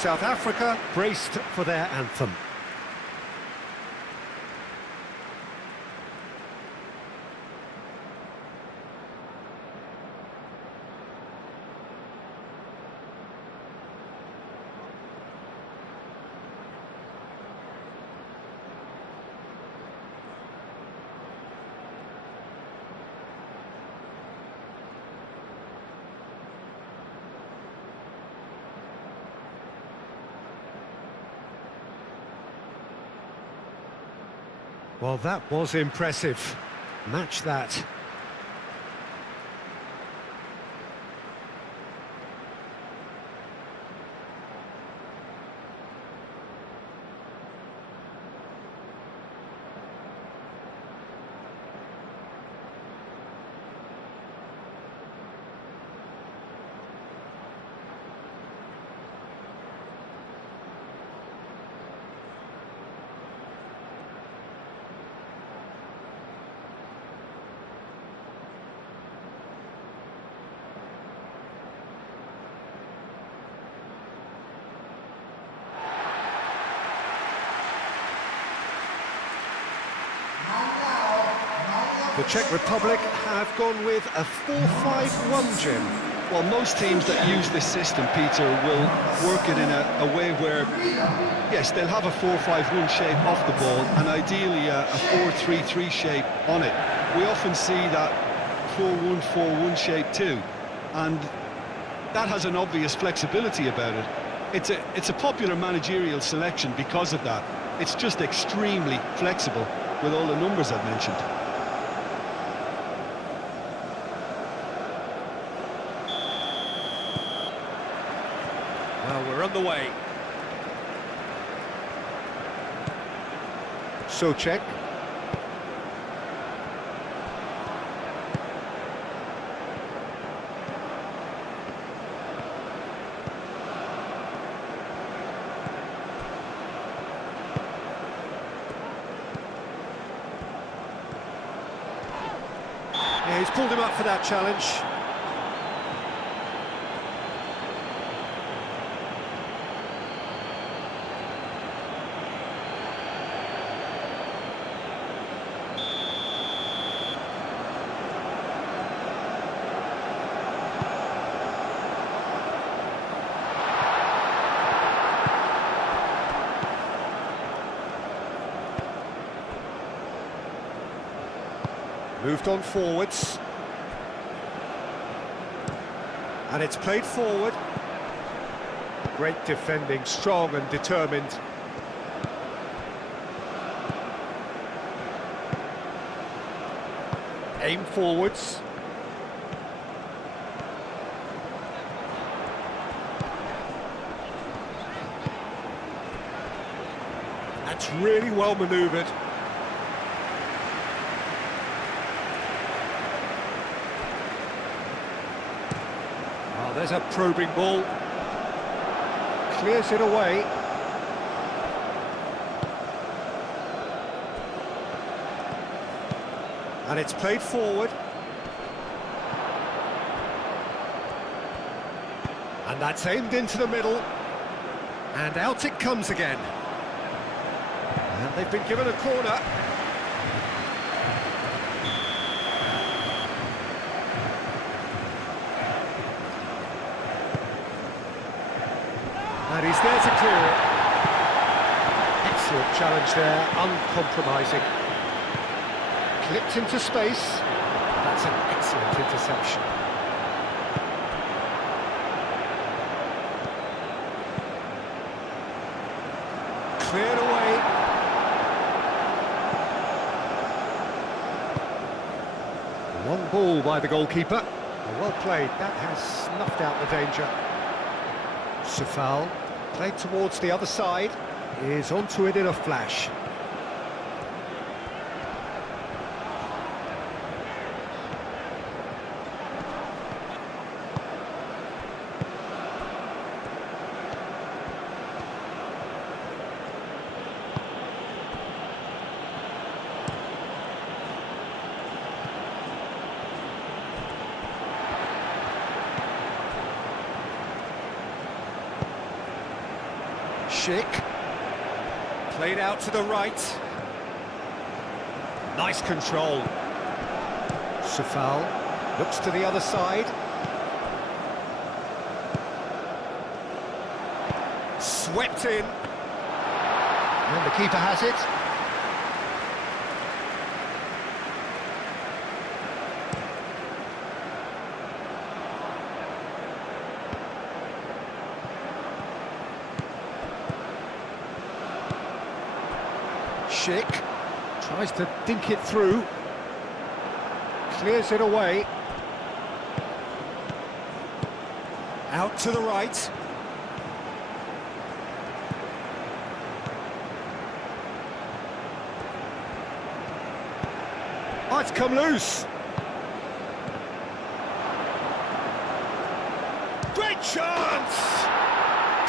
South Africa braced for their anthem. Well, that was impressive. Match that. The Czech Republic have gone with a 4-5-1, Jim. Well, most teams that use this system, Peter, will work it in a way where, yes, they'll have a 4-5-1 shape off the ball and ideally a 4-3-3 shape on it. We often see that 4-1-4-1 shape too, and that has an obvious flexibility about it. It's a popular managerial selection because of that. It's just extremely flexible with all the numbers I've mentioned. Well, we're underway. So Czech. Yeah, he's pulled him up for that challenge. Moved on forwards. And it's played forward. Great defending, strong and determined. Aim forwards. That's really well manoeuvred. There's a probing ball. Clears it away. And it's played forward. And that's aimed into the middle. And out it comes again. And they've been given a corner. And he's there to clear it. Excellent challenge there, uncompromising. Clipped into space. That's an excellent interception. Cleared away. One ball by the goalkeeper. Well played, that has snuffed out the danger. Safal, played towards the other side, is onto it in a flash. Schick. Played out to the right. Nice control. Safal looks to the other side. Swept in. And the keeper has it. Schick tries to dink it through. Clears it away. Out to the right. Oh, it's come loose. Great chance!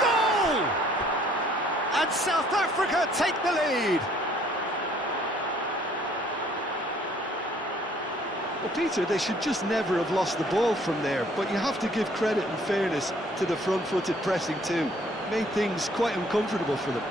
Goal! And South Africa take the lead. Well, Peter, they should just never have lost the ball from there, but you have to give credit and fairness to the front-footed pressing too. Made things quite uncomfortable for them.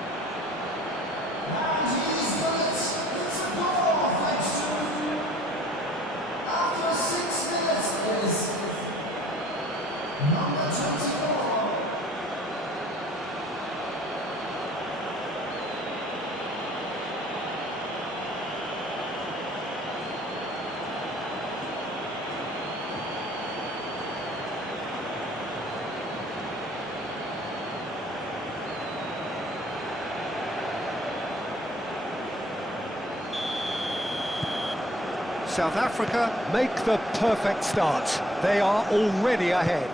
South Africa make the perfect start. They are already ahead.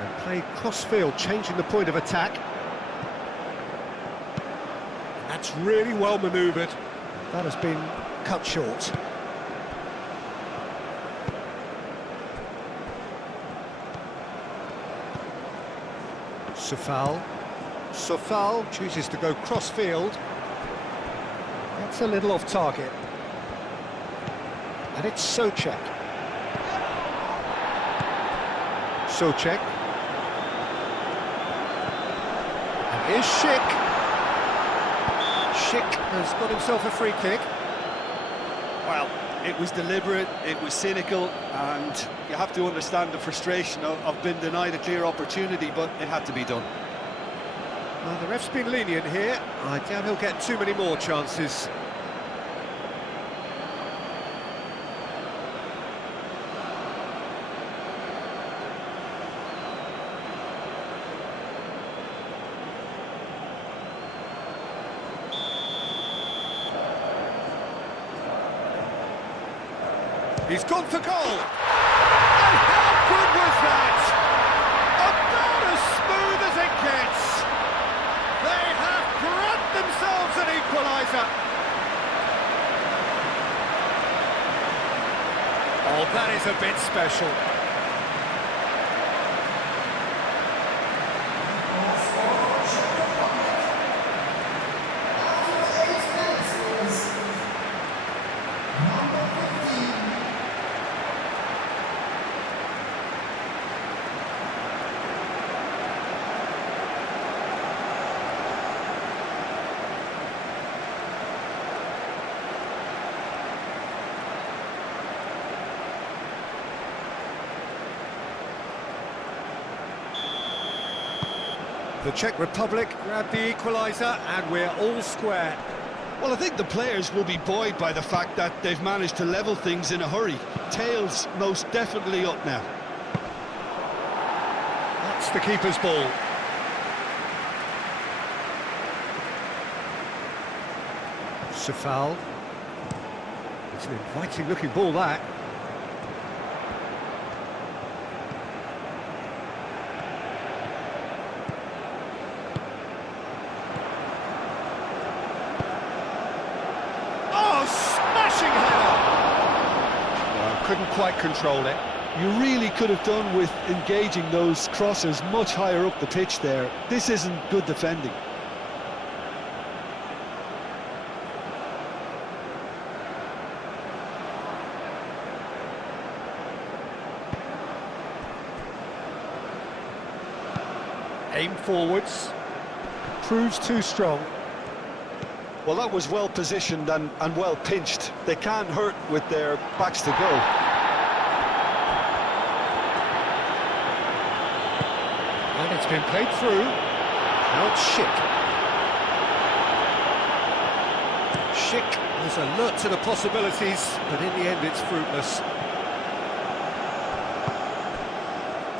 And play cross-field, changing the point of attack. That's really well manoeuvred. That has been cut short. Safal chooses to go cross-field. That's a little off target. And it's Czech. And here's Schick. Schick has got himself a free kick. Well, it was deliberate, it was cynical, and you have to understand the frustration of being denied a clear opportunity, but it had to be done. Well, the ref's been lenient here. I doubt he'll get too many more chances. He's gone for goal! And how good was that? About as smooth as it gets! They have grabbed themselves an equaliser! Oh, that is a bit special. The Czech Republic grabbed the equaliser and we're all square. Well, I think the players will be buoyed by the fact that they've managed to level things in a hurry. Tails most definitely up now. That's the keeper's ball. Safal. It's an inviting looking ball, that. Couldn't quite control it. You really could have done with engaging those crossers much higher up the pitch there. This isn't good defending. Aim forwards. Proves too strong. Well, that was well positioned and well pinched. They can't hurt with their backs to goal. And it's been played through. Now it's Schick. Schick is alert to the possibilities, but in the end it's fruitless.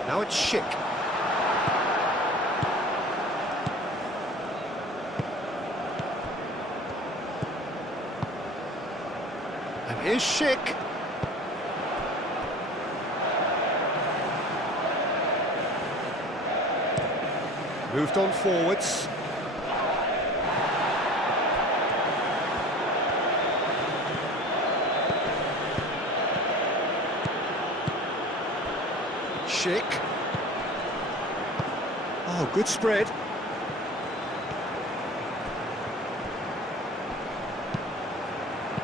Now it's Schick. And here's Schick. Moved on forwards. Schick. Oh, good spread.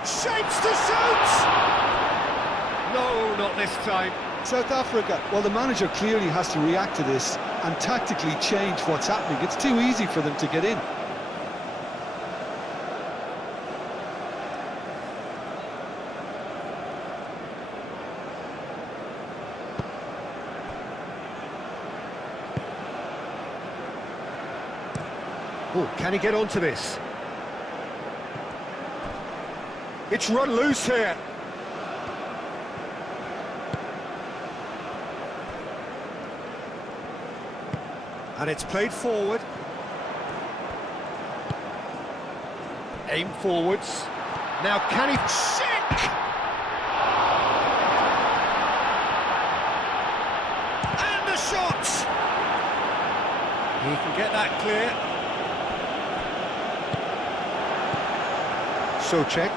Shapes to shoot! No, not this time. South Africa, well, the manager clearly has to react to this and tactically change what's happening. It's too easy for them to get in. Oh, can he get onto this? It's run loose here. And it's played forward. Aim forwards. Now can he... Schick! And the shot! He can get that clear. Czech.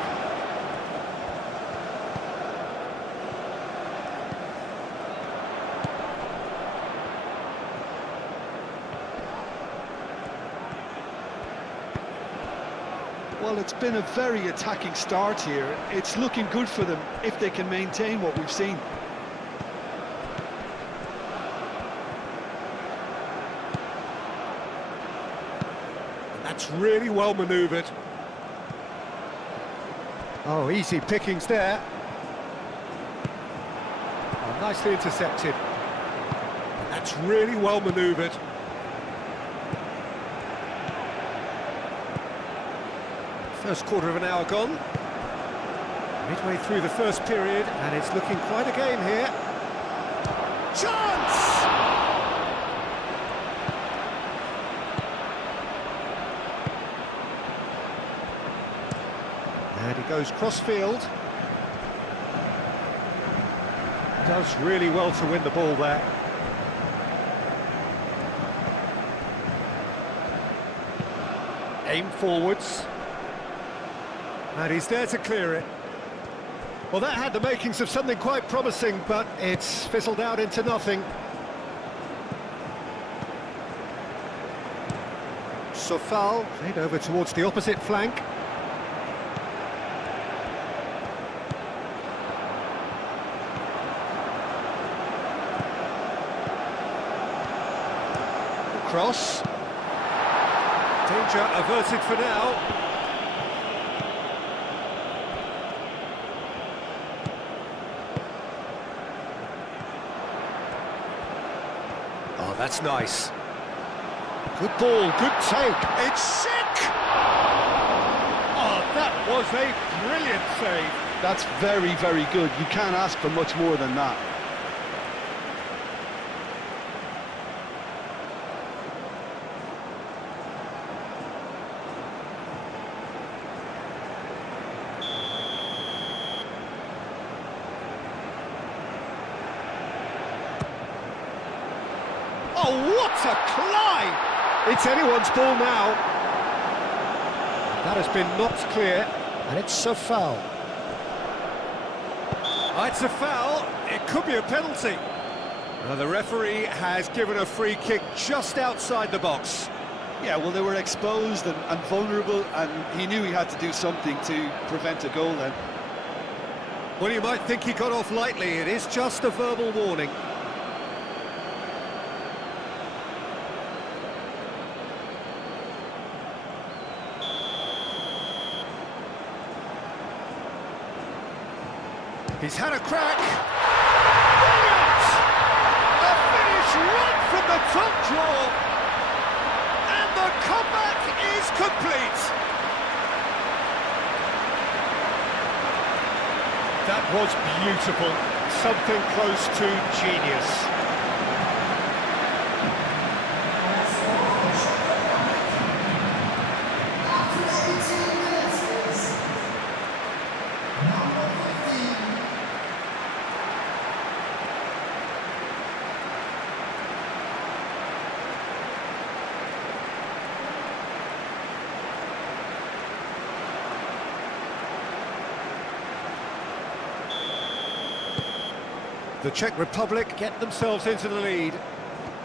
Well, it's been a very attacking start here. It's looking good for them if they can maintain what we've seen. And that's really well manoeuvred. Oh, easy pickings there. Oh, nicely intercepted. And that's really well manoeuvred. First quarter of an hour gone. Midway through the first period, and it's looking quite a game here. Chance! And he goes cross-field. Does really well to win the ball there. Aim forwards. And he's there to clear it. Well, that had the makings of something quite promising, but it's fizzled out into nothing. Sofal played over towards the opposite flank. Cross. Danger averted for now. Oh, that's nice. Good ball, good take. It's Schick! Oh, that was a brilliant save. That's very, very good. You can't ask for much more than that. Oh, what a climb! It's anyone's ball now. That has been knocked clear, and it's a foul. It's a foul. It could be a penalty. Now, the referee has given a free kick just outside the box. Yeah, well, they were exposed and vulnerable, and he knew he had to do something to prevent a goal then. Well, you might think he got off lightly. It is just a verbal warning. He's had a crack. Brilliant! A finish right from the top draw. And the comeback is complete. That was beautiful. Something close to genius. The Czech Republic get themselves into the lead.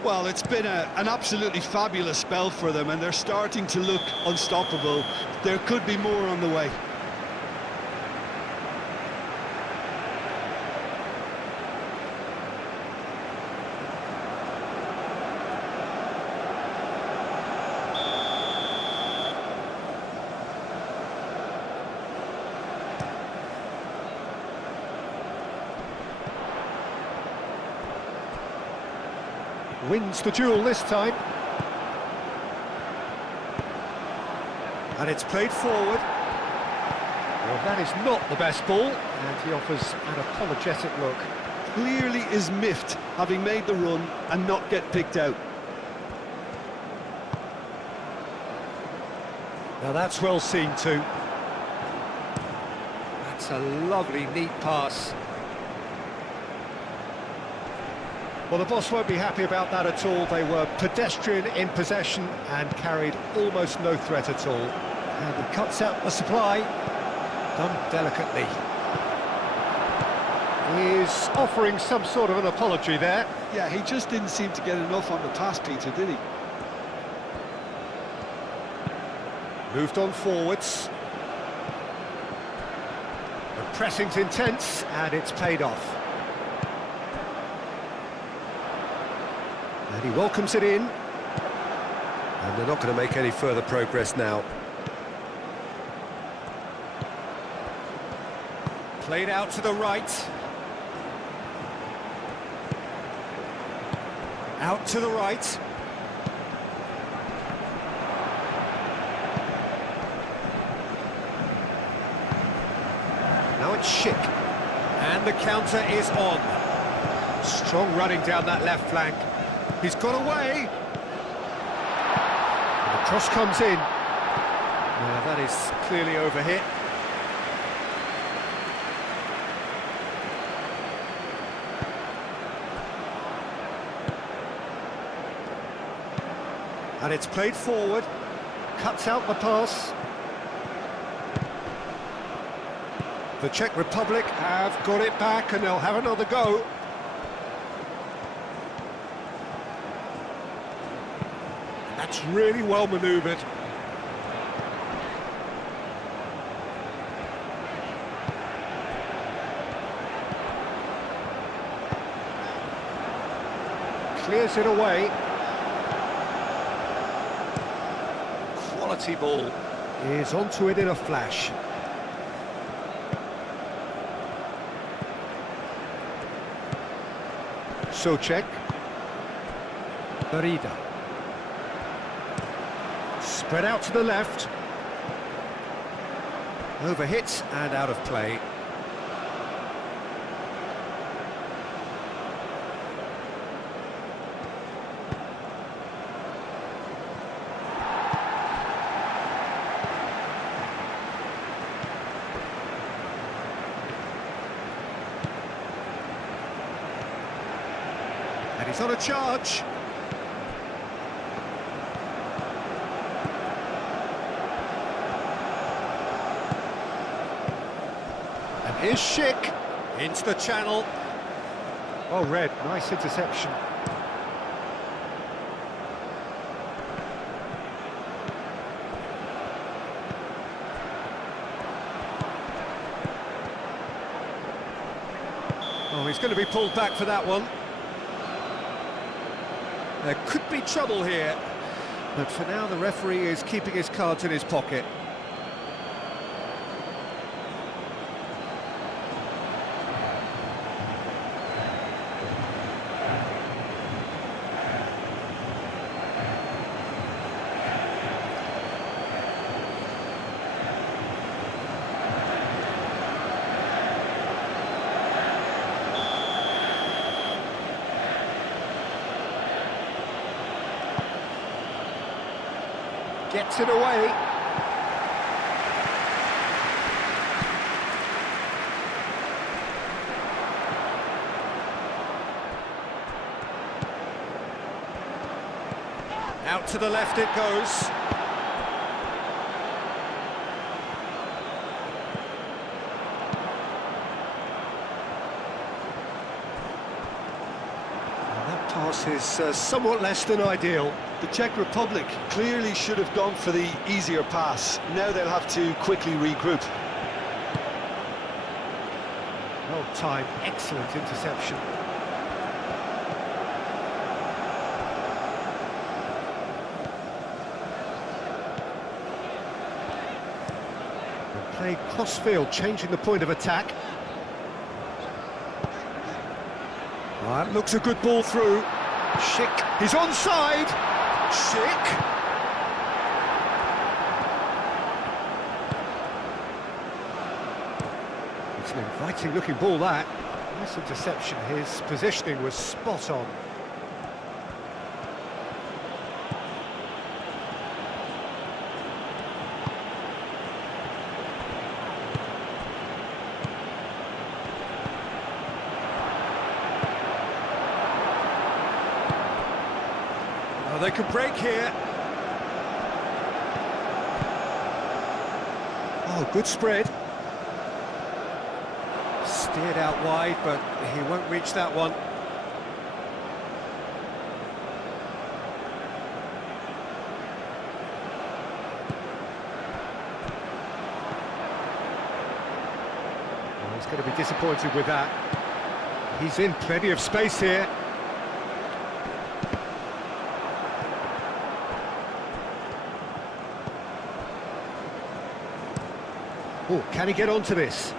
Well, it's been an absolutely fabulous spell for them, and they're starting to look unstoppable. There could be more on the way. Wins the duel this time. And it's played forward. Well, that is not the best ball, and he offers an apologetic look. Clearly is miffed, having made the run and not get picked out. Now that's well seen too. That's a lovely, neat pass. Well, the boss won't be happy about that at all. They were pedestrian in possession and carried almost no threat at all. And he cuts out the supply. Done delicately. He's offering some sort of an apology there. Yeah, he just didn't seem to get enough on the pass, Peter, did he? Moved on forwards. The pressing's intense, and it's paid off. And he welcomes it in. And they're not going to make any further progress now. Played out to the right. Out to the right. Now it's Schick. And the counter is on. Strong running down that left flank. He's got away. And the cross comes in. Now that is clearly overhit. And it's played forward. Cuts out the pass. The Czech Republic have got it back and they'll have another go. That's really well manoeuvred. Clears it away. Quality ball. Is onto it in a flash. Czech. VRIHO. Spread out to the left. Overhit and out of play. And he's on a charge. And here's Schick into the channel. Oh, red, nice interception. Oh, he's going to be pulled back for that one. There could be trouble here, but for now the referee is keeping his cards in his pocket. Gets it away. Out to the left it goes. And that pass is somewhat less than ideal. The Czech Republic clearly should have gone for the easier pass. Now they'll have to quickly regroup. Well timed, excellent interception. Play cross-field, changing the point of attack. That looks a good ball through. Schick, he's onside. Schick. It's an inviting-looking ball, that. Nice interception. His positioning was spot on. They could break here. Oh, good spread. Steered out wide, but he won't reach that one. Oh, he's going to be disappointed with that. He's in plenty of space here. Oh, can he get onto this?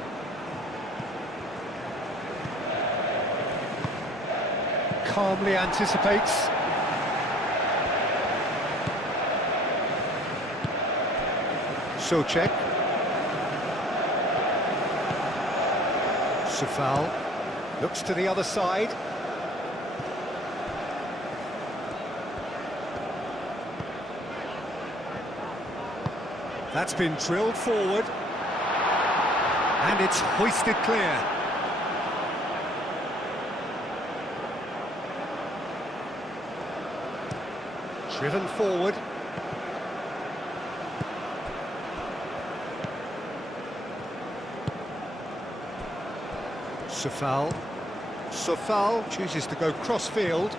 Calmly anticipates. Czech. Safal looks to the other side. That's been drilled forward. And it's hoisted clear. Driven forward. Safal chooses to go cross-field.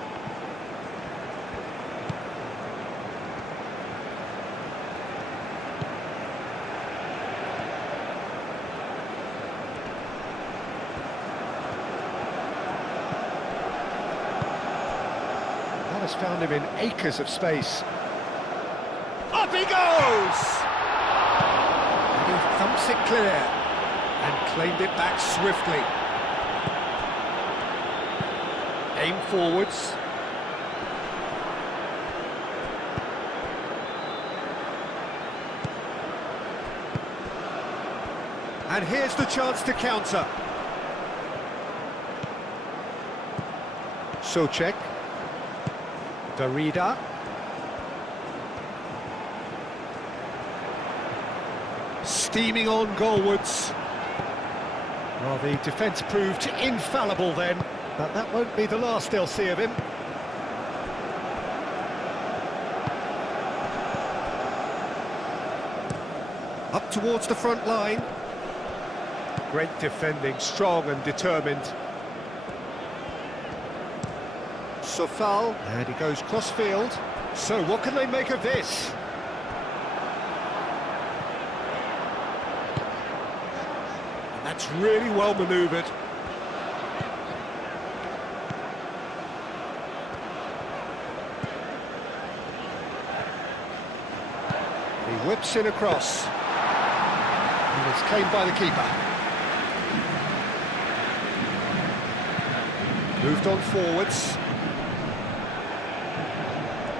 Has found him in acres of space. Up he goes! And he thumps it clear and claimed it back swiftly. Aim forwards. And here's the chance to counter. Czech. Darida. Steaming on goalwards. Well, the defence proved infallible then, but that won't be the last they'll see of him. Up towards the front line. Great defending, strong and determined. Safal, and he goes cross-field. So what can they make of this? And that's really well manoeuvred. He whips in across. And it's claimed by the keeper. Moved on forwards.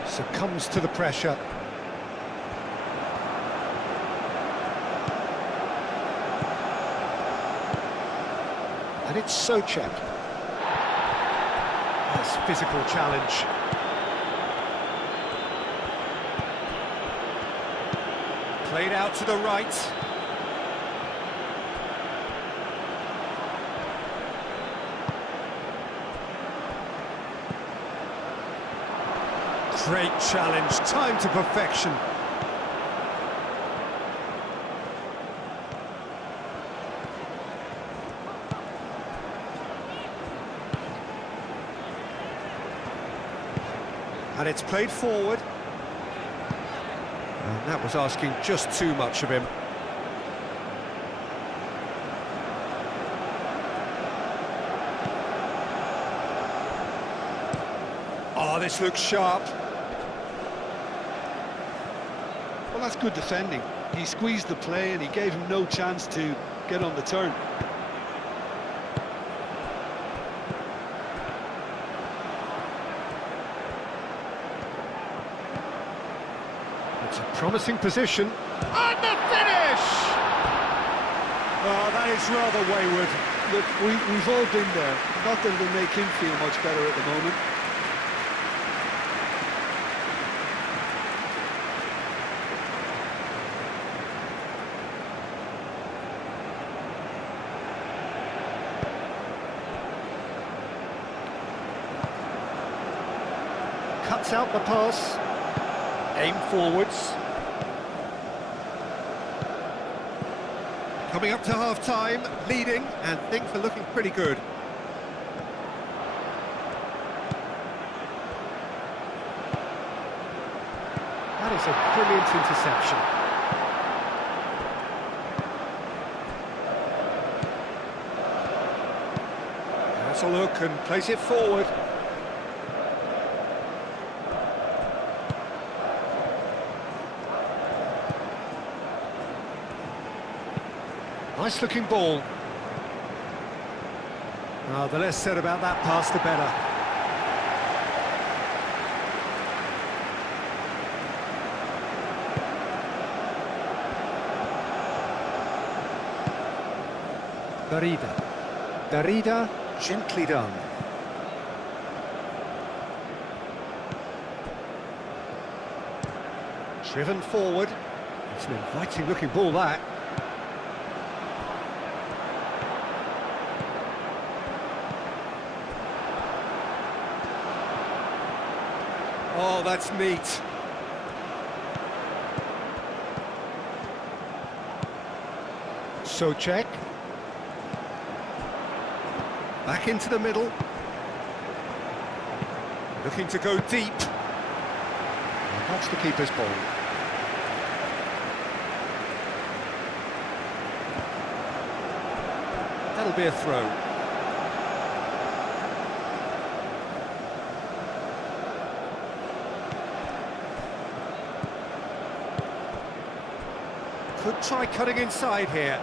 Succumbs to the pressure. And it's Czech. Nice physical challenge. Played out to the right. Great challenge, time to perfection. And it's played forward. And that was asking just too much of him. Oh, this looks sharp. Well, that's good defending. He squeezed the play and he gave him no chance to get on the turn. It's a promising position. And the finish! Oh, that is rather wayward. Look, we've all been there. Not that it'll make him feel much better at the moment. Cuts out the pass. Aim forwards. Coming up to half-time, leading, and things are looking pretty good. That is a brilliant interception. Has a look and plays it forward. Nice looking ball. Oh, the less said about that pass, the better. Darida, gently done. Driven forward. It's an inviting looking ball, that. Oh, that's neat. So Czech. Back into the middle. Looking to go deep. And that's the keeper's ball. That'll be a throw. Could try cutting inside here.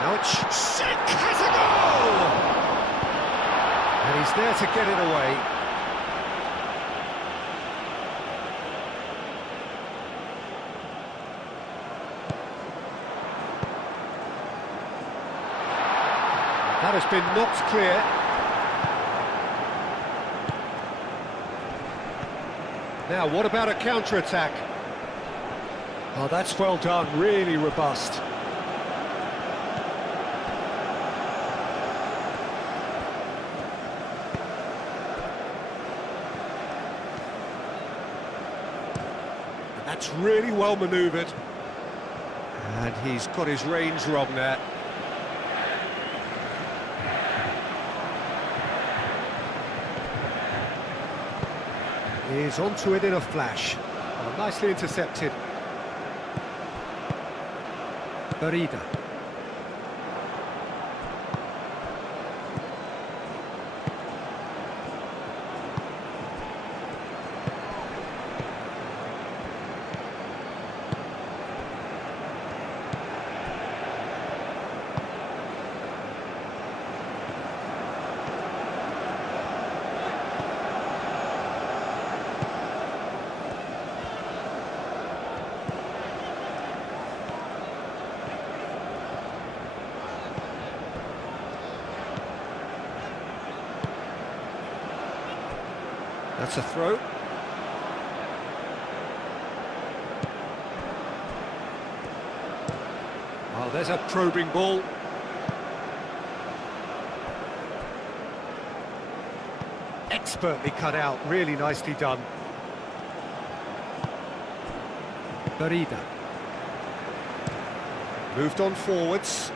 Now it's Czech has a goal! And he's there to get it away. That has been knocked clear. Now, what about a counter-attack? Oh, that's well done, really robust. And that's really well manoeuvred. And he's got his range wrong there. He's onto it in a flash. Oh, nicely intercepted. Darida. That's a throw. Oh, there's a probing ball. Expertly cut out, really nicely done. VRIHO. Moved on forwards.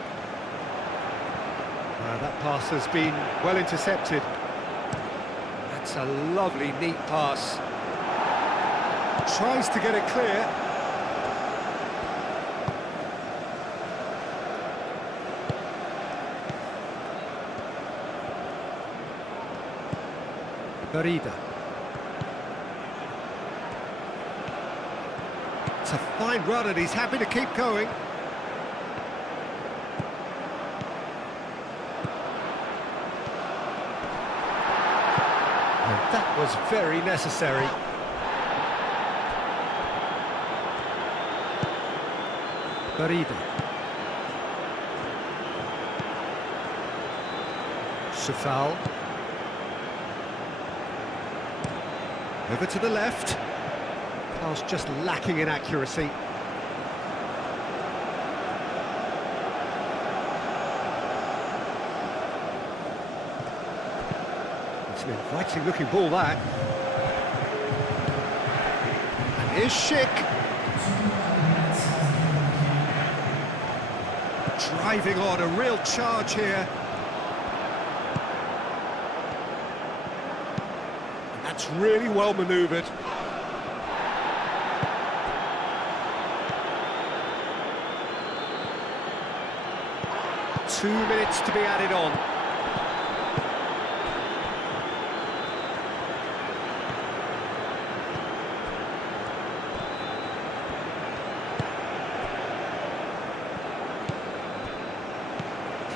That pass has been well intercepted. That's a lovely, neat pass. Tries to get it clear. VRIHO. It's a fine run and he's happy to keep going. And that was very necessary. VRIHO. Czech. Over to the left. Pass just lacking in accuracy. It's an inviting looking ball, that. And here's Czech. Driving on, a real charge here. That's really well manoeuvred. Two minutes to be added on.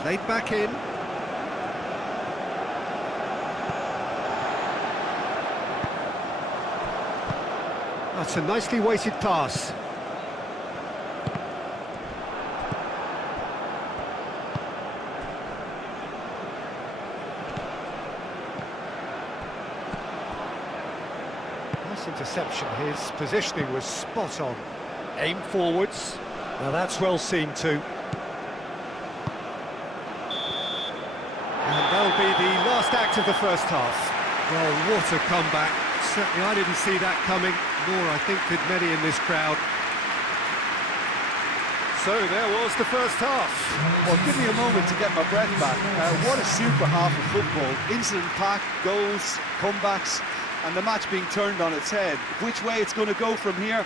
Played back in. That's a nicely weighted pass. Nice interception. His positioning was spot on. Aim forwards. Now that's well seen too. And that'll be the last act of the first half. Well, what a comeback. Certainly I didn't see that coming, nor I think did many in this crowd. So there was the first half. Well, give me a moment to get my breath back. What a super half of football. Incident-packed, goals, comebacks, and the match being turned on its head. Which way it's going to go from here,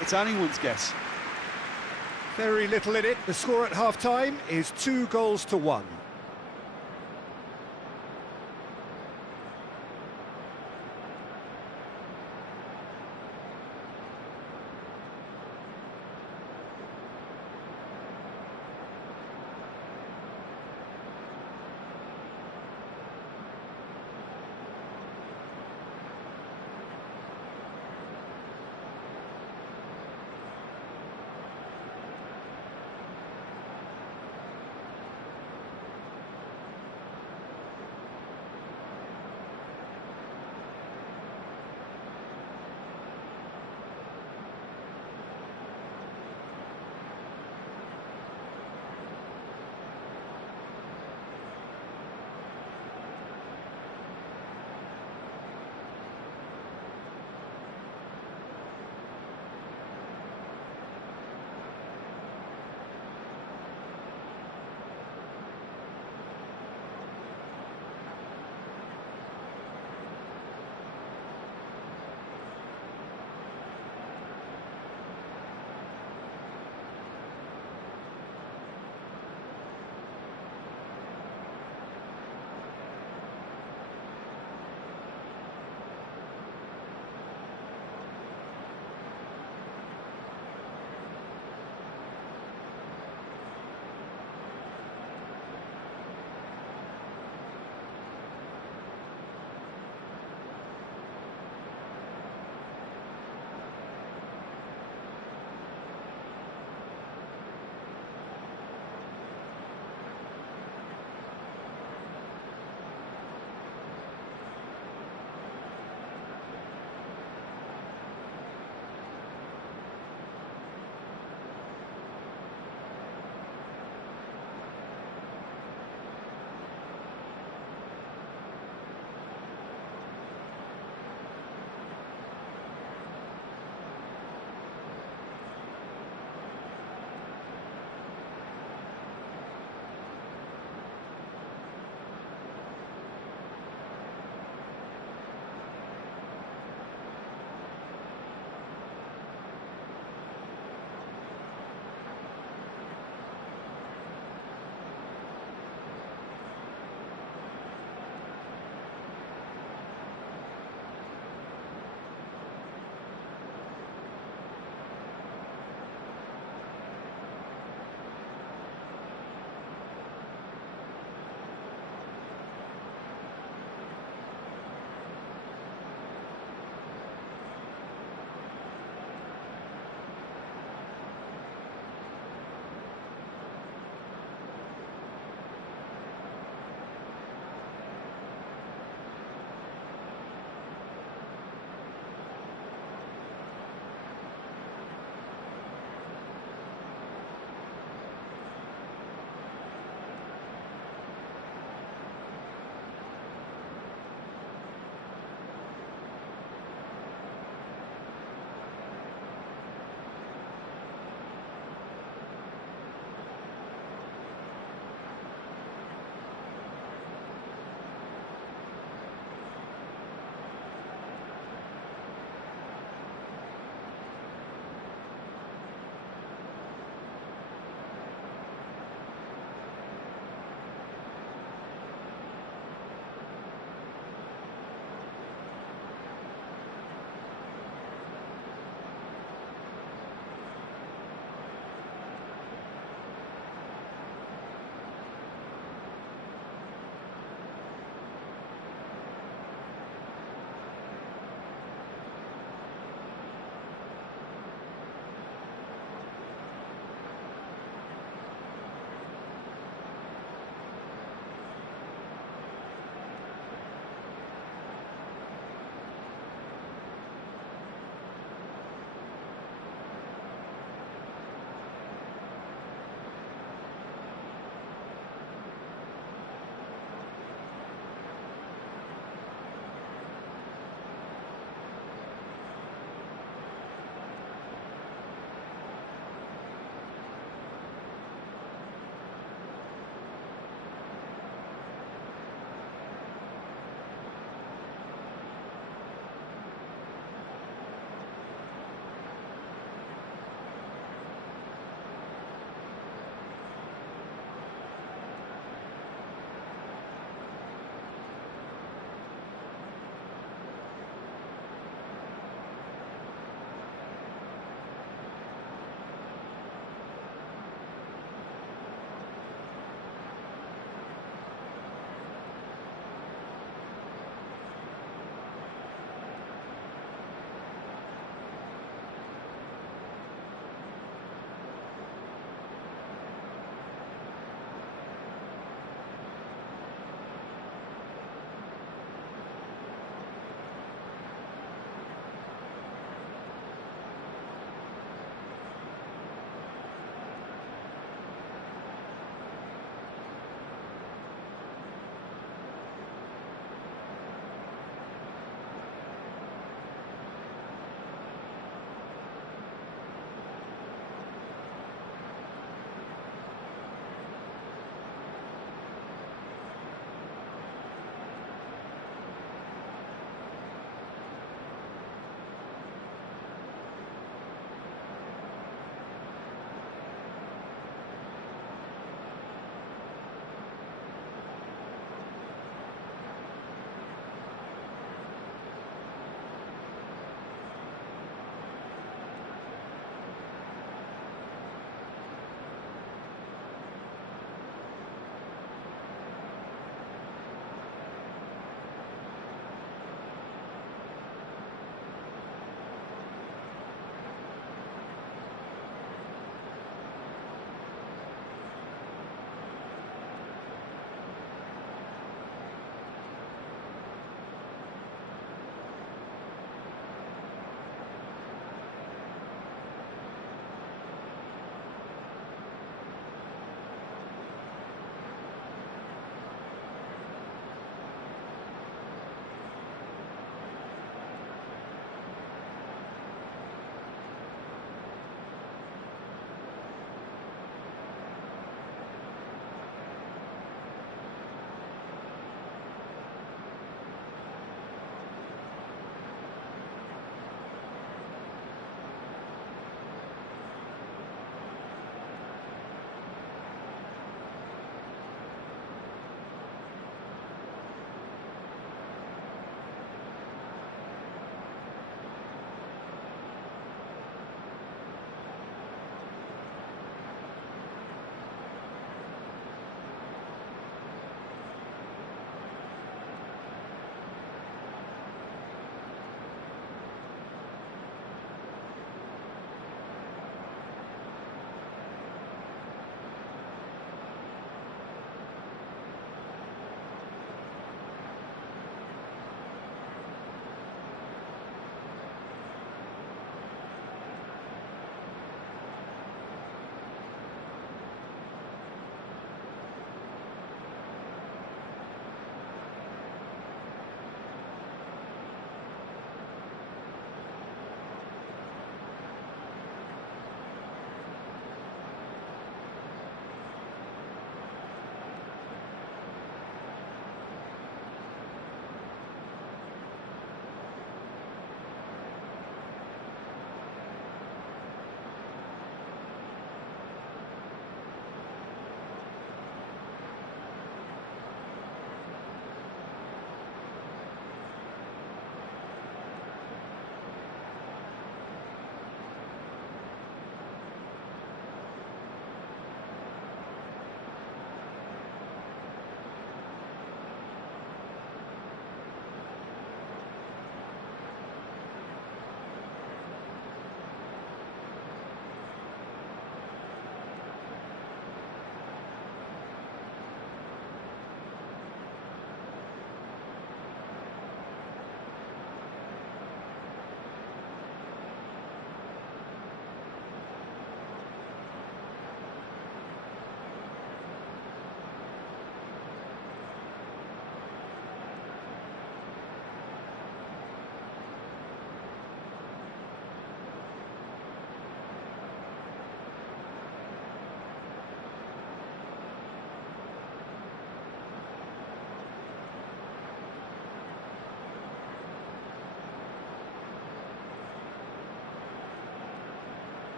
it's anyone's guess. Very little in it. The score at half-time is 2-1.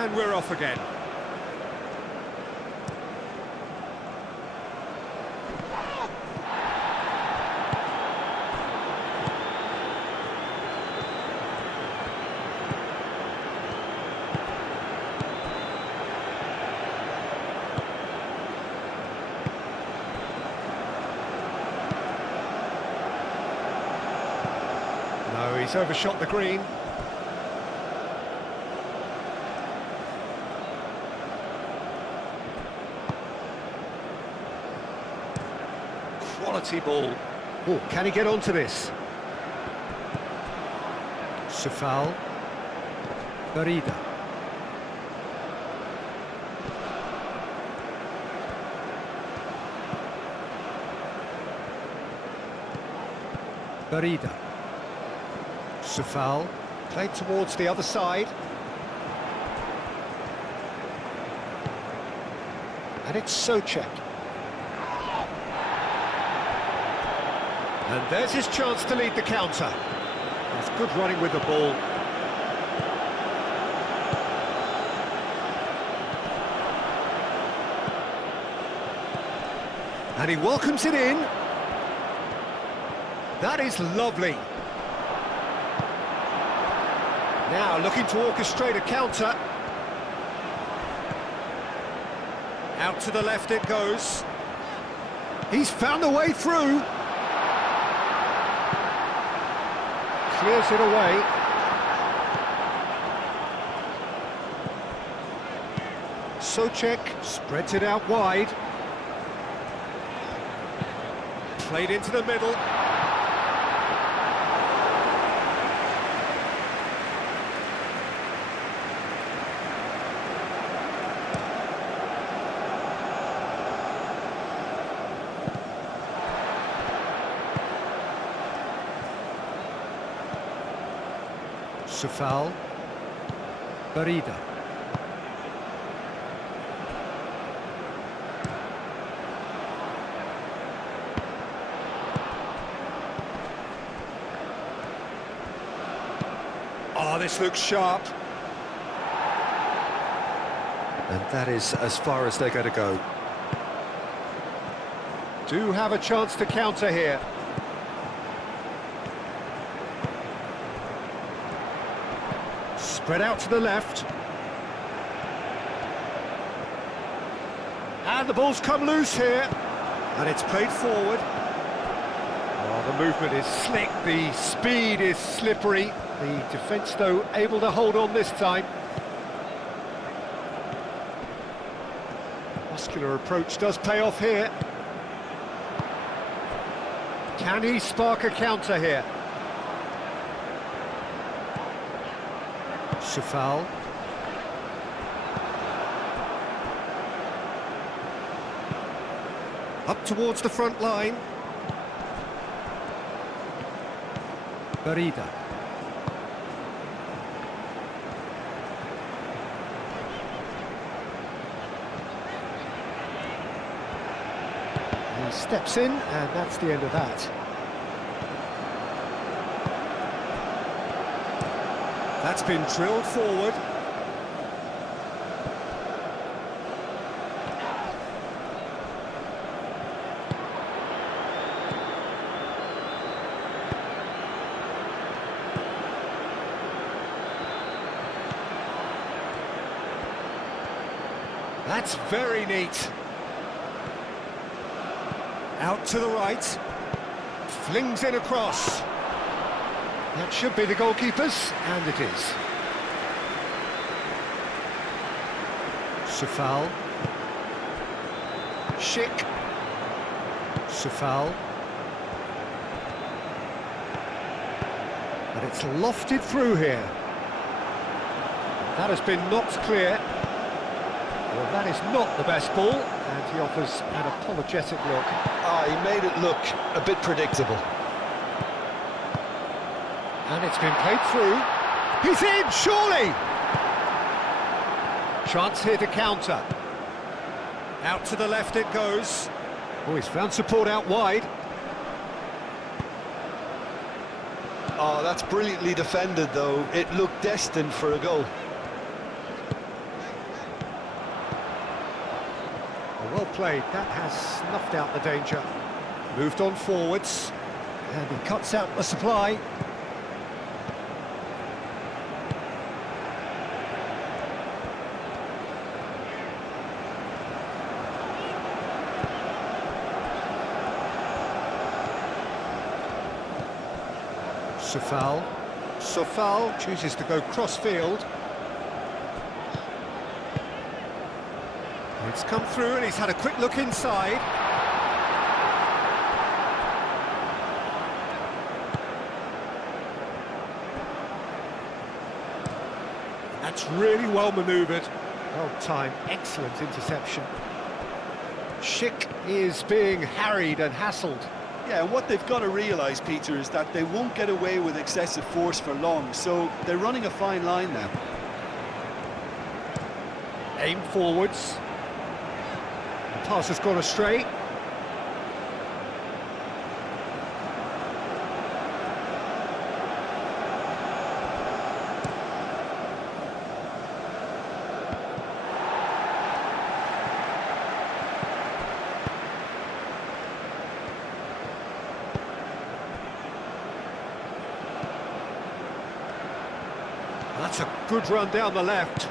And we're off again. No, he's overshot the green. Quality ball. Oh, can he get onto this? Safal. Barida. Barida. Safal. Played towards the other side. And it's Czech. And there's his chance to lead the counter. That's good running with the ball. And he welcomes it in. That is lovely. Now looking to orchestrate a counter. Out to the left it goes. He's found a way through. Clears it away. Czech spreads it out wide. Played into the middle. Safal. Barida. Oh, this looks sharp. And that is as far as they're going to go. Do have a chance to counter here. Spread out to the left. And the ball's come loose here. And it's played forward. Oh, the movement is slick, the speed is slippery. The defence, though, able to hold on this time. Muscular approach does pay off here. Can he spark a counter here? Safal. Up towards the front line. Barida. He steps in, and that's the end of that. That's been drilled forward. That's very neat. Out to the right. Flings in across. That should be the goalkeeper's, and it is. Safal. Schick. Safal. But it's lofted through here. That has been knocked clear. Well, that is not the best ball, and he offers an apologetic look. He made it look a bit predictable. And it's been played through. He's in, surely! Chance here to counter. Out to the left it goes. Oh, he's found support out wide. Oh, that's brilliantly defended, though. It looked destined for a goal. Well played, that has snuffed out the danger. Moved on forwards, and he cuts out the supply. Sofal chooses to go cross-field. It's come through and he's had a quick look inside. That's really well manoeuvred. Well timed, excellent interception. Schick is being harried and hassled. Yeah, and what they've got to realise, Peter, is that they won't get away with excessive force for long, so they're running a fine line now. Aim forwards. The pass has gone astray. That's a good run down the left.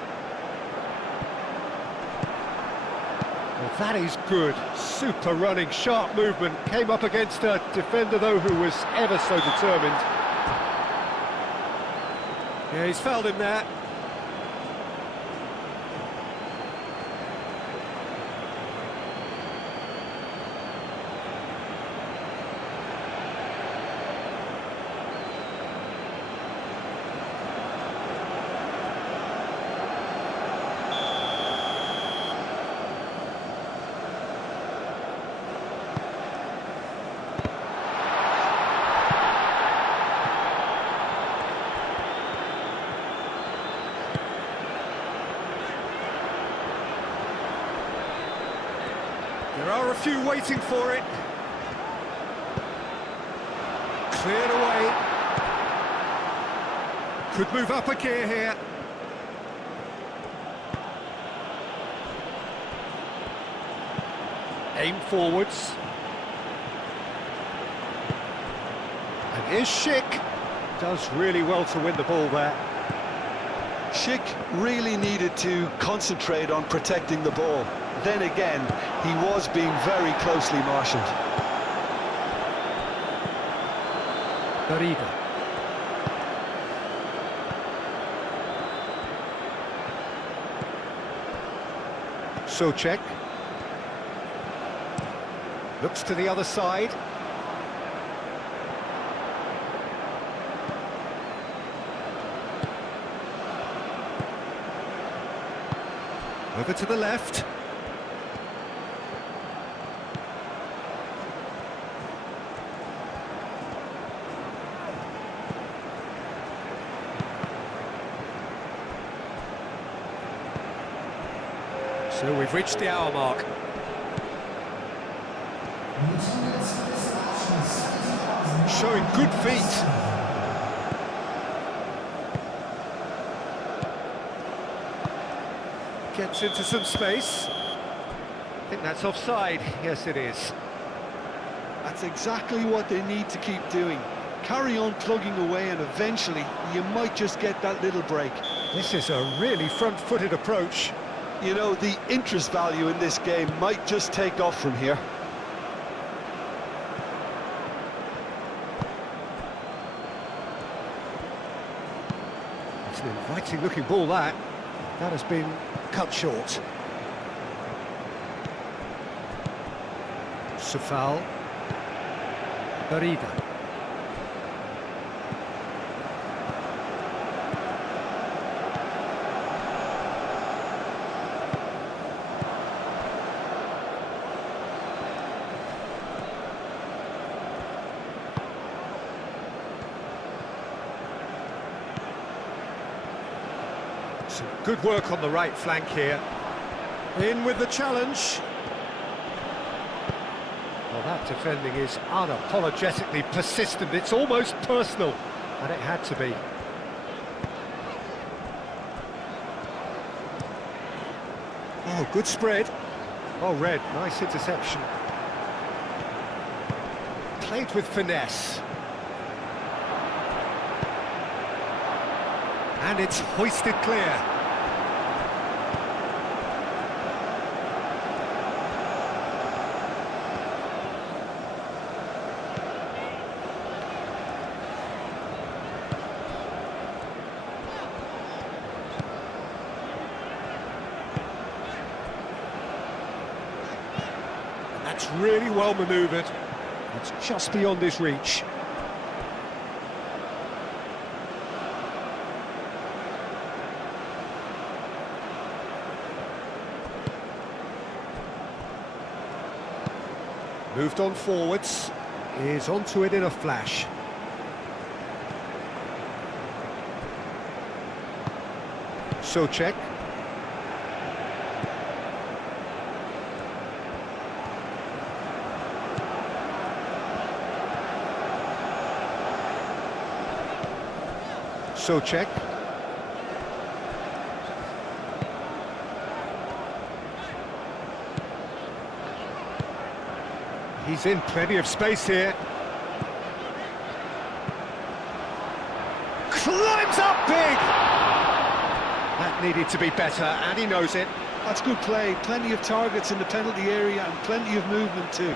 Well, that is good. Super running, sharp movement. Came up against a defender, though, who was ever so determined. Yeah, he's fouled him there. There are a few waiting for it. Cleared away. Could move up a gear here. Aim forwards. And here's Schick. Does really well to win the ball there. Schick really needed to concentrate on protecting the ball. Then again, he was being very closely marshalled. VRIHO. Czech. Looks to the other side. Over to the left. So we've reached the hour mark. Showing good feet. Gets into some space. I think that's offside. Yes, it is. That's exactly what they need to keep doing. Carry on plugging away and eventually you might just get that little break. This is a really front-footed approach. You know, the interest value in this game might just take off from here. It's an inviting-looking ball, that. That has been cut short. Sofal. VRIHO. Some good work on the right flank here. In with the challenge. Well, that defending is unapologetically persistent. It's almost personal, and it had to be. Oh, good spread. Well read, nice interception. Played with finesse. And it's hoisted clear. That's really well manoeuvred. It's just beyond his reach. Moved on forwards, is onto it in a flash. So Czech. So Czech. He's in plenty of space here. Climbs up big! That needed to be better, and he knows it. That's good play. Plenty of targets in the penalty area and plenty of movement too.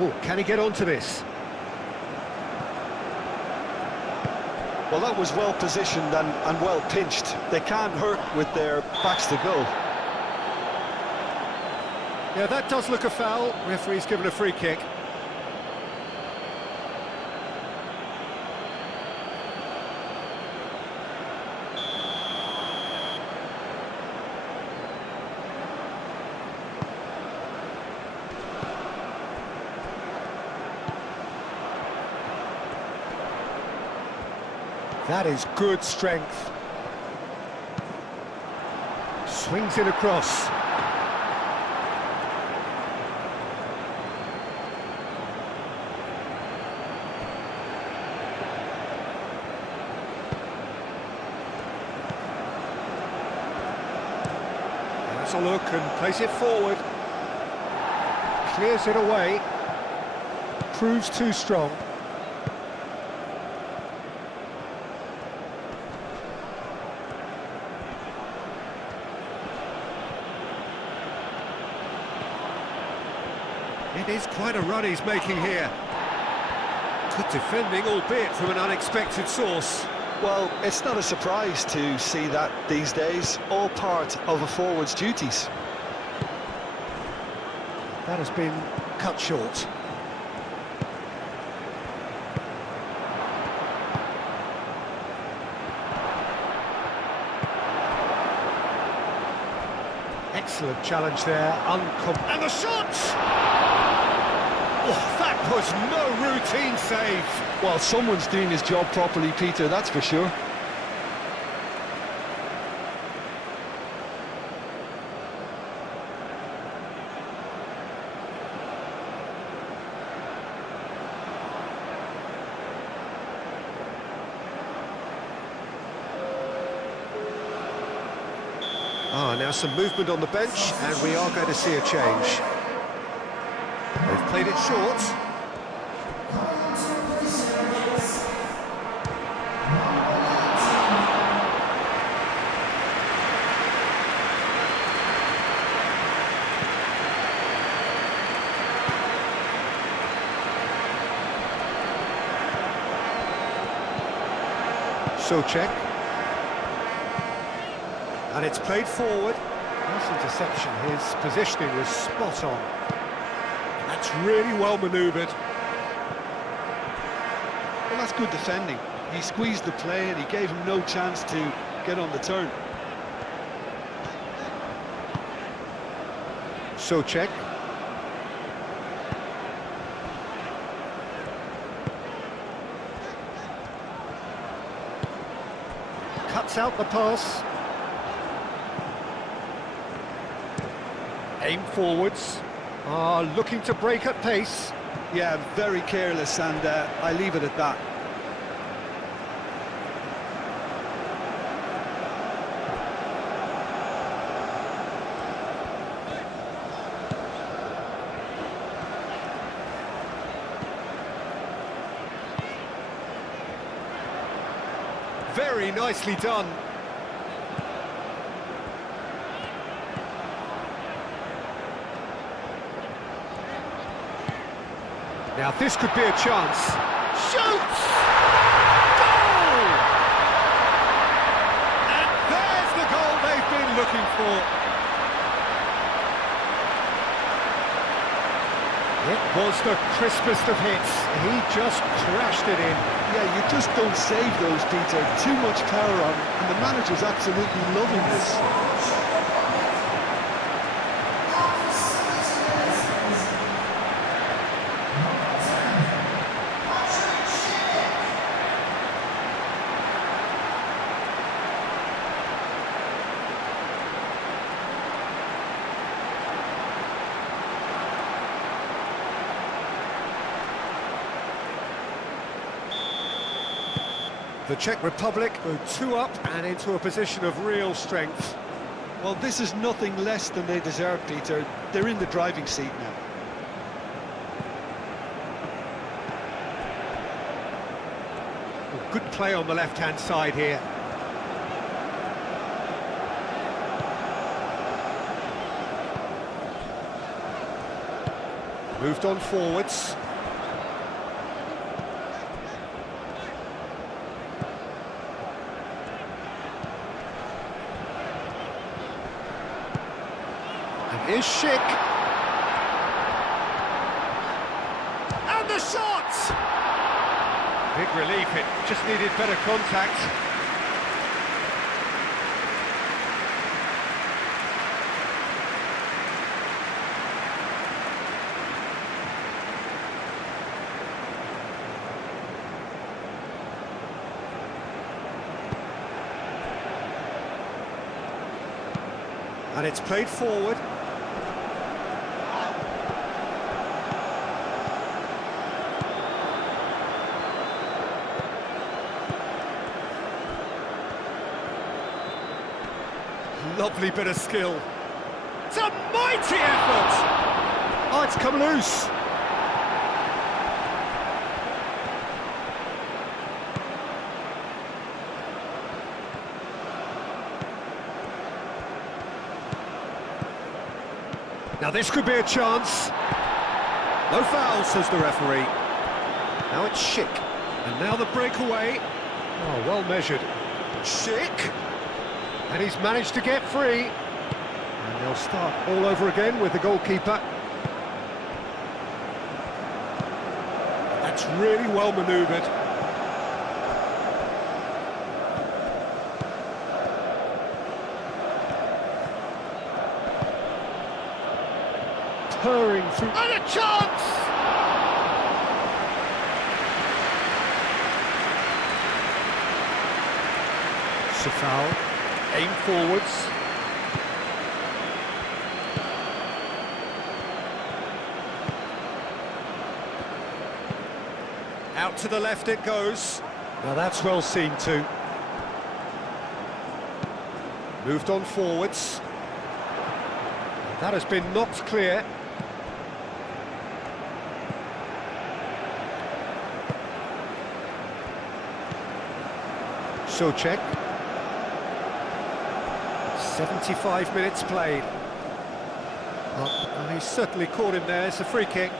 Oh, can he get onto this? Well, that was well positioned and well pinched. They can't hurt with their backs to goal. Yeah, that does look a foul. Referee's given a free kick. That is good strength. Swings it across. Has a look and plays it forward. Clears it away. Proves too strong. It is quite a run he's making here. Good defending, albeit from an unexpected source. Well, it's not a surprise to see that these days, all part of a forward's duties. That has been cut short. Excellent challenge there, and the shot! Oh, that was no routine save. Well, someone's doing his job properly, Peter, that's for sure. Now some movement on the bench, and we are going to see a change. They've played it short. So Czech. And it's played forward. Nice interception. His positioning was spot on. That's really well manoeuvred. Well, that's good defending. He squeezed the play and he gave him no chance to get on the turn. So Czech. Cuts out the pass. Aim forwards. Looking to break at pace. Yeah, very careless, and I leave it at that. Very nicely done. Now this could be a chance. Shoots! Goal! And there's the goal they've been looking for. It was the crispest of hits. He just crashed it in. Yeah, you just don't save those, Peter. Too much power on, and the manager's absolutely loving this. The Czech Republic go 2 up and into a position of real strength. Well, this is nothing less than they deserve, Peter. They're in the driving seat now. Good play on the left-hand side here. Moved on forwards. Is Schick. And the shot! Big relief, it just needed better contact. And it's played forward. Lovely bit of skill. It's a mighty effort! Oh, it's come loose. Now this could be a chance. No foul, says the referee. Now it's Schick. And now the breakaway. Oh, well measured. Schick. And he's managed to get free. And they'll start all over again with the goalkeeper. That's really well manoeuvred. Purring through. And a chance! Safal. Aim forwards. Out to the left it goes. Now that's well seen too. Moved on forwards. That has been knocked clear. Czech. 75 minutes played. Well, he's certainly caught him there. It's a free kick.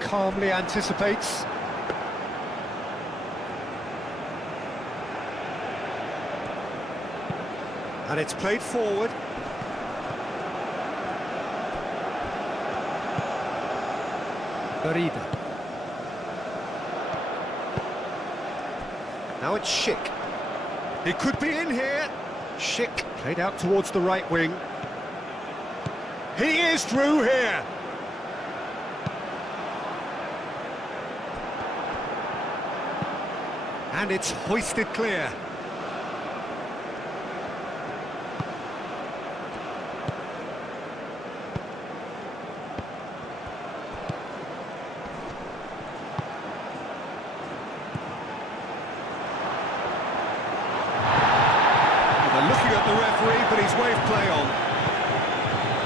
Calmly anticipates. And it's played forward. VRIHO. Now it's Schick. He could be in here. Schick played out towards the right wing. He is through here. And it's hoisted clear. They're looking at the referee, but he's waved play on.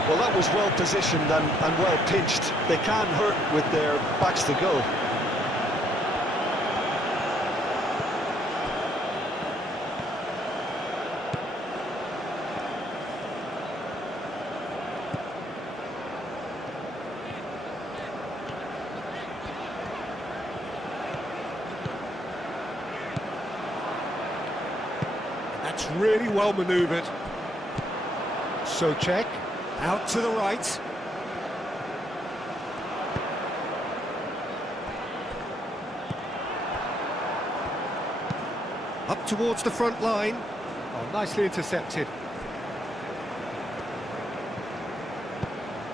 Well, that was well positioned and well pinched. They can hurt with their backs to goal. That's really well manoeuvred. So Czech, out to the right. Up towards the front line. Oh, nicely intercepted.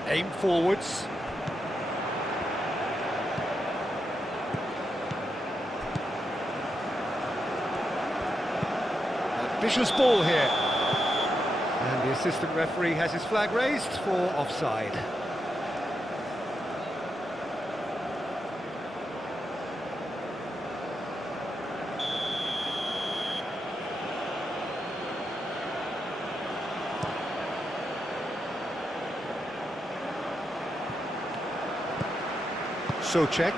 Aim forwards. Vicious ball here. And the assistant referee has his flag raised for offside. So Czech.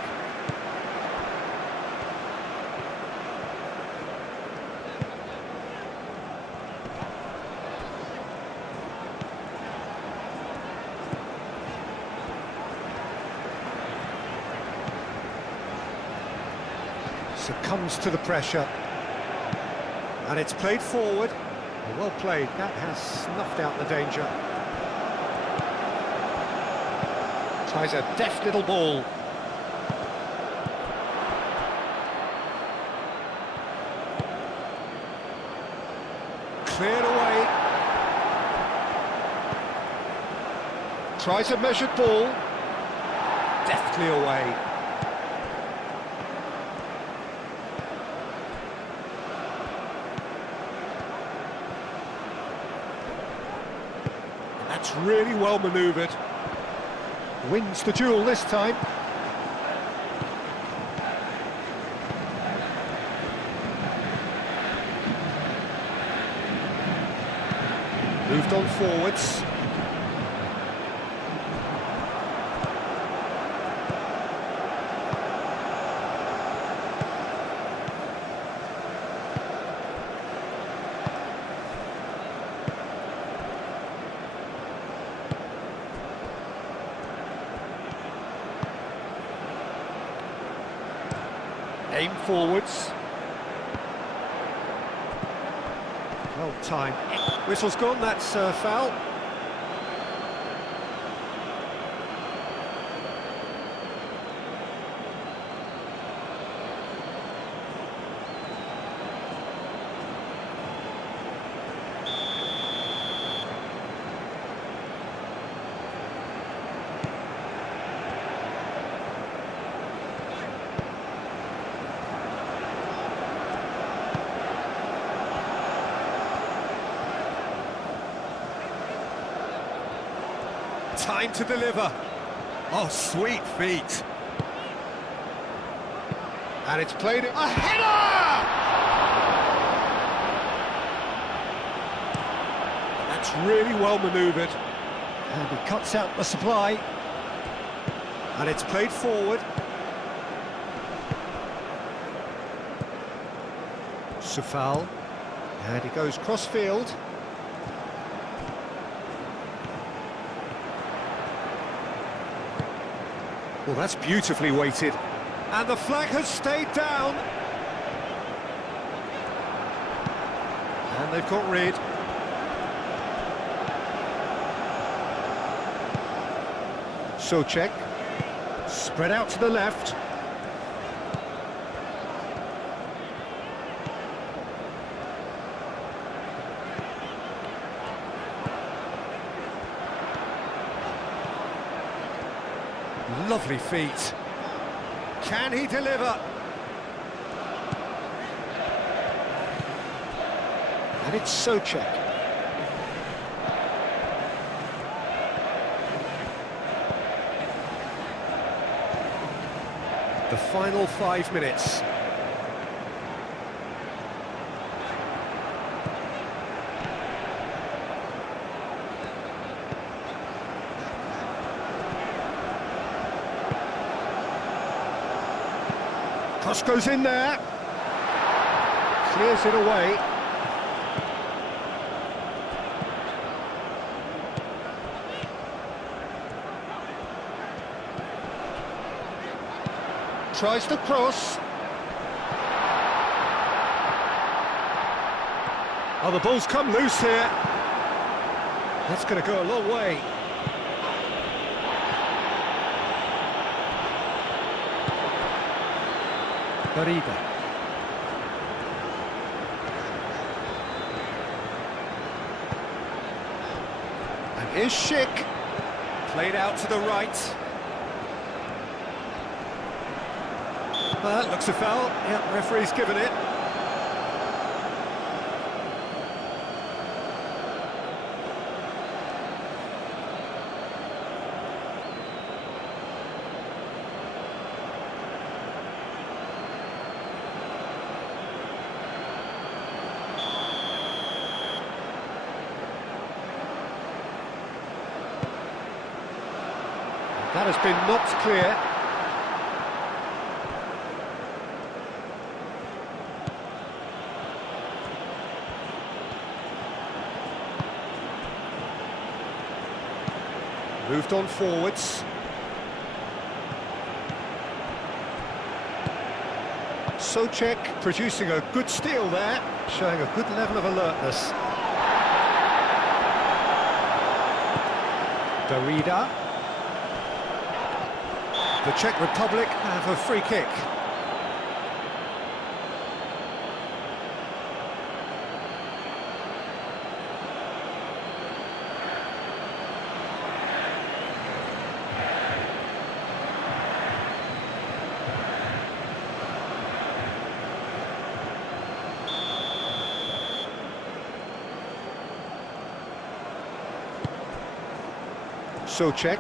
Succumbs to the pressure, and it's played forward. Well played, that has snuffed out the danger. Tries a deft little ball. Cleared away. Tries a measured ball. Deftly away. That's really well manoeuvred. Wins the duel this time. Moved on forwards. Aim forwards. Well timed. Whistle's gone, that's a foul. Time to deliver. Oh, sweet feet. And it's played a header! That's really well manoeuvred. And he cuts out the supply. And it's played forward. Safal. And he goes cross-field. Well, that's beautifully weighted. And the flag has stayed down. And they've got rid. So Czech. Spread out to the left. Lovely feet. Can he deliver? And it's Czech. The final 5 minutes. Cross goes in there. Clears it away. Tries the cross. Oh, the ball's come loose here. That's going to go a long way. VRIHO. And here's Czech. Played out to the right. Well, that looks a foul. Yeah, referee's given it. That has been knocked clear. Moved on forwards. Czech producing a good steal there, showing a good level of alertness. VRIHO. The Czech Republic have a free kick. Czech.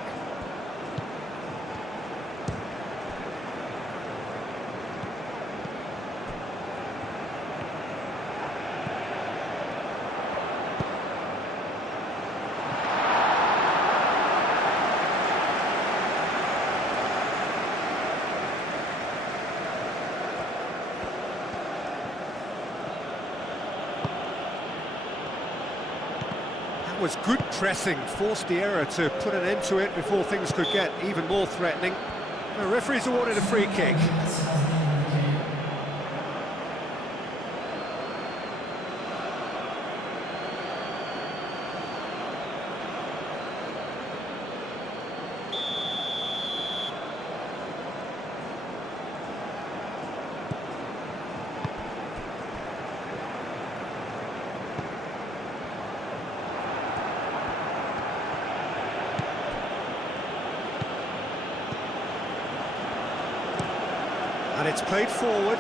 Was good pressing, forced the error to put an end to it before things could get even more threatening. The referee's awarded a free kick. And it's played forward.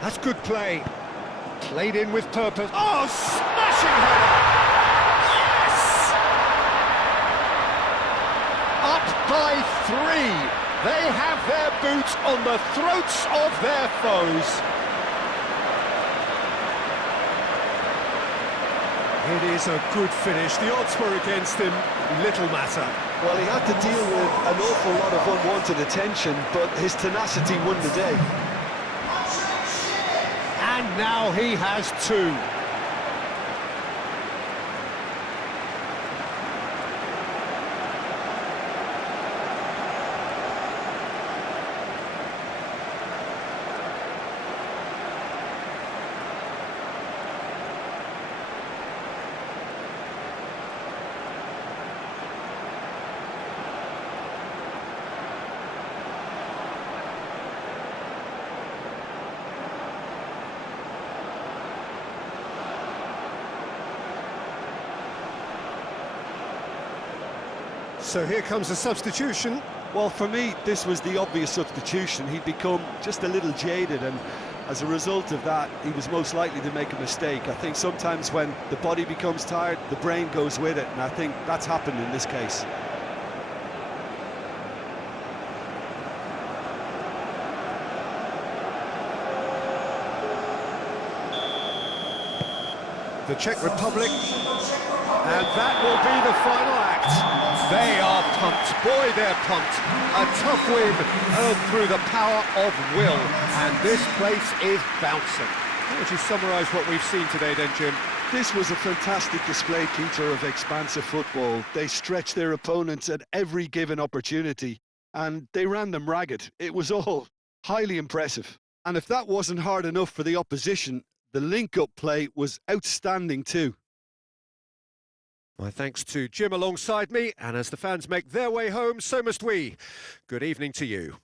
That's good play. Played in with purpose. Oh, smashing header! Yes! Up by 3. They have their boots on the throats of their foes. It is a good finish. The odds were against him. Little matter. Well, he had to deal with an awful lot of unwanted attention, but his tenacity won the day. And now he has two. So here comes a substitution. Well, for me, this was the obvious substitution. He'd become just a little jaded, and as a result of that, he was most likely to make a mistake. I think sometimes when the body becomes tired, the brain goes with it, and I think that's happened in this case. The Czech Republic, and that will be the final act. They are pumped, boy they're pumped. A tough win earned through the power of will, and this place is bouncing. How would you summarise what we've seen today then, Jim? This was a fantastic display, Peter, of expansive football. They stretched their opponents at every given opportunity, and they ran them ragged. It was all highly impressive. And if that wasn't hard enough for the opposition, the link-up play was outstanding too. My thanks to Jim alongside me, and as the fans make their way home, so must we. Good evening to you.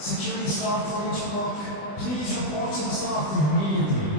Security staff for each block, please report to the staff room immediately.